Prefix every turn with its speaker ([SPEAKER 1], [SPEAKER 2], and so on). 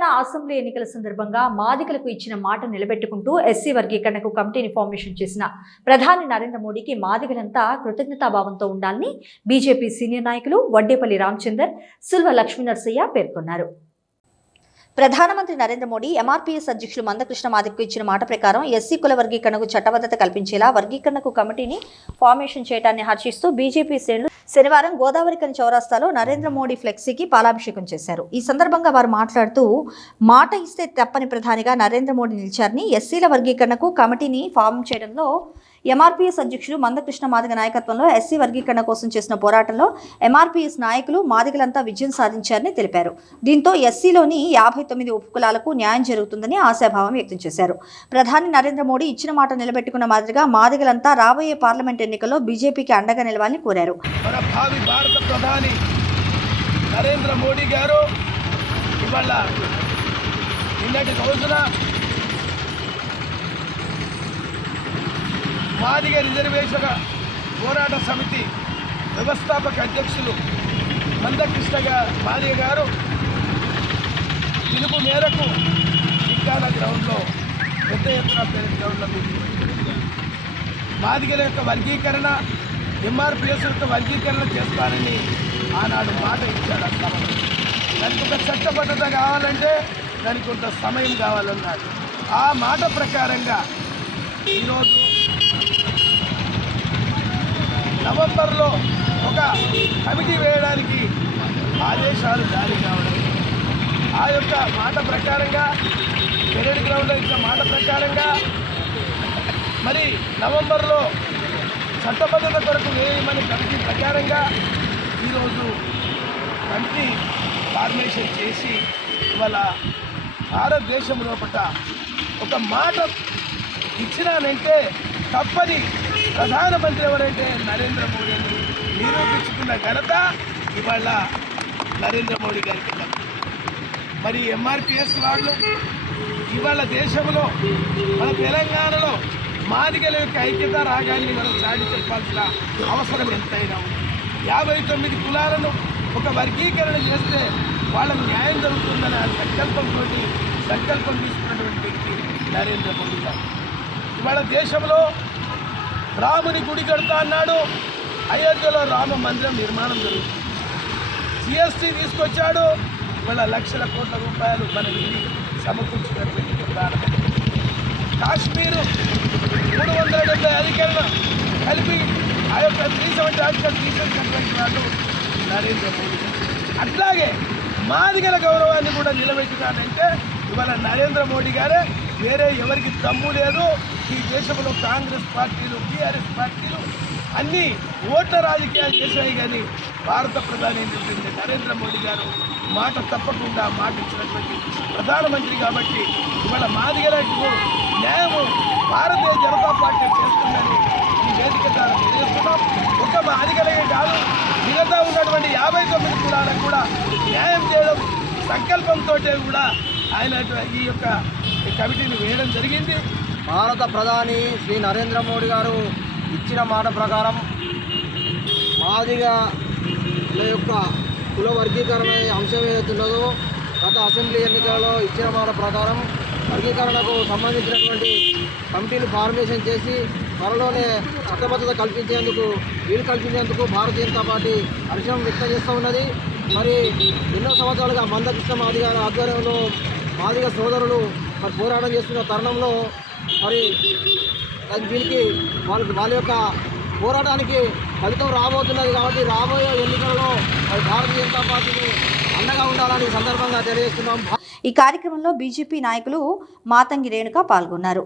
[SPEAKER 1] Telangana assembly ఎన్నికల సందర్భంగా మాదికలకు ఇచ్చిన మాట నిలబెట్టుకుంటూ ఎస్సీ వర్గీకరణకు కమిటీని ఫార్మేషన్ చేసిన ప్రధాని నరేంద్ర మోడీకి మాదిగలంతా కృతజ్ఞతాభావంతో ఉండాలని బీజేపీ సీనియర్ నాయకులు వడ్డేపల్లి రామచందర్ సుల్వ లక్ష్మీనరసయ్య పేర్కొన్నారు. ప్రధానమంత్రి నరేంద్ర మోడీ ఎంఆర్పీఎస్ అధ్యక్షులు మందకృష్ణ మాదిక్కు ఇచ్చిన మాట ప్రకారం ఎస్సీ కుల వర్గీకరణకు చట్టబద్ధత కల్పించేలా వర్గీకరణకు కమిటీని ఫార్మేషన్ చేయడాన్ని హర్షిస్తూ బీజేపీ శ్రేణులు శనివారం గోదావరికని చౌరాస్తాలో నరేంద్ర మోడీ ఫ్లెక్సీకి పాలాభిషేకం చేశారు. ఈ సందర్భంగా వారు మాట్లాడుతూ మాట ఇస్తే తప్పని ప్రధానిగా నరేంద్ర మోడీ నిలిచారని ఎస్సీల వర్గీకరణకు కమిటీని ఫామ్ చేయడంలో ఎంఆర్పీఎస్ అధ్యక్షుడు మందకృష్ణ మాదిగ నాయకత్వంలో ఎస్సీ వర్గీకరణ కోసం చేసిన పోరాటంలో ఎంఆర్పీఎస్ నాయకులు మాదిగలంతా విజయం సాధించారని తెలిపారు. దీంతో ఎస్సీలోని యాభై తొమ్మిది ఉపకులాలకు న్యాయం జరుగుతుందని ఆశాభావం వ్యక్తం చేశారు. ప్రధాని నరేంద్ర మోడీ ఇచ్చిన మాట నిలబెట్టుకున్న మాదిరిగా మాదిగలంతా రాబోయే పార్లమెంట్ ఎన్నికల్లో బీజేపీకి అండగా నిలవాలని కోరారు.
[SPEAKER 2] మన భావి భారత ప్రధాని నరేంద్ర మోడీ గారు ఇవాళ నిన్నటి రోజున మాదిగ రిజర్వేషన్ పోరాట సమితి వ్యవస్థాపక అధ్యక్షులు మందకృష్ణ గా- మాదిగ గారు పిలుపు మేరకు ఇంకాల గ్రౌండ్లో పెద్ద ఎత్తున పెద్ద గ్రౌండ్లో మాదిగల యొక్క వర్గీకరణ ఎంఆర్పిఎస్ యొక్క వర్గీకరణ చేస్తానని ఆనాడు మాట ఇచ్చాడు ఆ దానికి ఒక చట్టబద్ధత కావాలంటే దానికి కొంత సమయం కావాలన్నాడు ఆ మాట ప్రకారంగా ఈరోజు నవంబర్లో ఒక కమిటీ వేయడానికి ఆదేశాలు జారీ కావడం. ఆ యొక్క మాట ప్రకారంగా పెరేడ్ గ్రౌండ్లో ఇచ్చిన మాట ప్రకారంగా మరి నవంబర్లో చట్టబద్ధత కొరకు వేయమని కమిటీ ప్రకారంగా ఈరోజు కమిటీ ఫార్మేషన్ చేసి ఇవాళ భారతదేశం లోపల ఒక మాట ఇచ్చినానంటే తప్పని ప్రధానమంత్రి ఎవరైతే నరేంద్ర మోడీ అని నిరూపించుకున్న ఘనత ఇవాళ నరేంద్ర మోడీ గారికి మరి ఎంఆర్పిఎస్ వాళ్ళు ఇవాళ దేశంలో మన తెలంగాణలో మాదిగల యొక్క ఐక్యత రాగాన్ని మనం చాటి చెప్పాల్సిన అవసరం ఎంతైనా ఉంది. యాభై తొమ్మిది కులాలను ఒక వర్గీకరణ చేస్తే వాళ్ళకు న్యాయం జరుగుతుందనే ఆ సంకల్పంతో సంకల్పం తీసుకున్నటువంటి వ్యక్తి నరేంద్ర మోడీ గారు. ఇవాళ దేశంలో రాముని గుడి కడతా అన్నాడు. అయోధ్యలో రామ మందిరం నిర్మాణం జరుగుతుంది. జిఎస్టీ తీసుకొచ్చాడు. ఇవాళ లక్షల కోట్ల రూపాయలు మన నిధి సమకూర్చినటువంటి ప్రధాన కాశ్మీరు మూడు వందల డెబ్బై అధికారులు కలిపి ఆ యొక్క త్రీ సెవెంటీ ఆర్టికల్ తీసుకొచ్చినటువంటి వాళ్ళు నరేంద్ర మోడీ. అట్లాగే మాదిగల గౌరవాన్ని కూడా నిలబెట్టినాడంటే ఇవాళ నరేంద్ర మోడీ గారే వేరే ఎవరికి దమ్ము లేదు. ఈ దేశంలో కాంగ్రెస్ పార్టీలు టీఆర్ఎస్ పార్టీలు అన్నీ ఓట్ల రాజకీయాలు చేశాయి కానీ భారత ప్రధాని నరేంద్ర మోడీ గారు మాట తప్పకుండా మాట ఇచ్చినటువంటి ప్రధానమంత్రి కాబట్టి ఇవాళ మాదిగలకు న్యాయము భారతీయ జనతా పార్టీ చేస్తుందని ఈ వేదిక ద్వారా తెలియజేస్తున్నాం. ఒక మాదిగలే కాదు మిగతా ఉన్నటువంటి యాభై తొమ్మిది కులాలకు కూడా న్యాయం చేయడం సంకల్పంతో కూడా ఆయన ఈ యొక్క కమిటీని వేయడం జరిగింది.
[SPEAKER 3] భారత ప్రధాని శ్రీ నరేంద్ర మోడీ గారు ఇచ్చిన మాట ప్రకారం మాదిగా యొక్క కుల వర్గీకరణ అంశం ఏదైతే ఉన్నదో గత అసెంబ్లీ ఎన్నికలలో ఇచ్చిన మాట ప్రకారం వర్గీకరణకు సంబంధించినటువంటి కమిటీలు ఫార్మేషన్ చేసి త్వరలోనే చట్టబద్ధత కల్పించేందుకు వీలు కల్పించేందుకు భారతీయ జనతా పార్టీ హర్షం వ్యక్తం చేస్తూ ఉన్నది. మరి ఎన్నో సంవత్సరాలుగా మందకృష్ణ మాదిగ గారి ఆధ్వర్యంలో మాదిగ సోదరులు మరి పోరాటం చేస్తున్న తరుణంలో మరి అది దీనికి వాళ్ళ వాళ్ళ యొక్క పోరాటానికి ఫలితం రాబోతున్నది కాబట్టి రాబోయే ఎన్నికలలో మరి భారతీయ జనతా పార్టీని అండగా ఉండాలని సందర్భంగా తెలియజేస్తున్నాం.
[SPEAKER 1] ఈ కార్యక్రమంలో బీజేపీ నాయకులు మాతంగి రేణుక పాల్గొన్నారు.